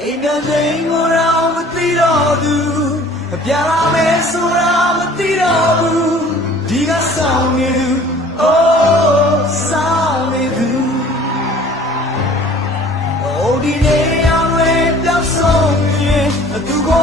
အိမ်ပြန်ချိန်ကိုတော့မသိတော့သူပြန်လာမယ်ဆိုတာမသိတော့ဘူးဒီကဆောင်နေသူ oh ဆောင်နေသူ Oh ဒီနေ့အောင်ဝဲပြောက်ဆုံးရင်သူကို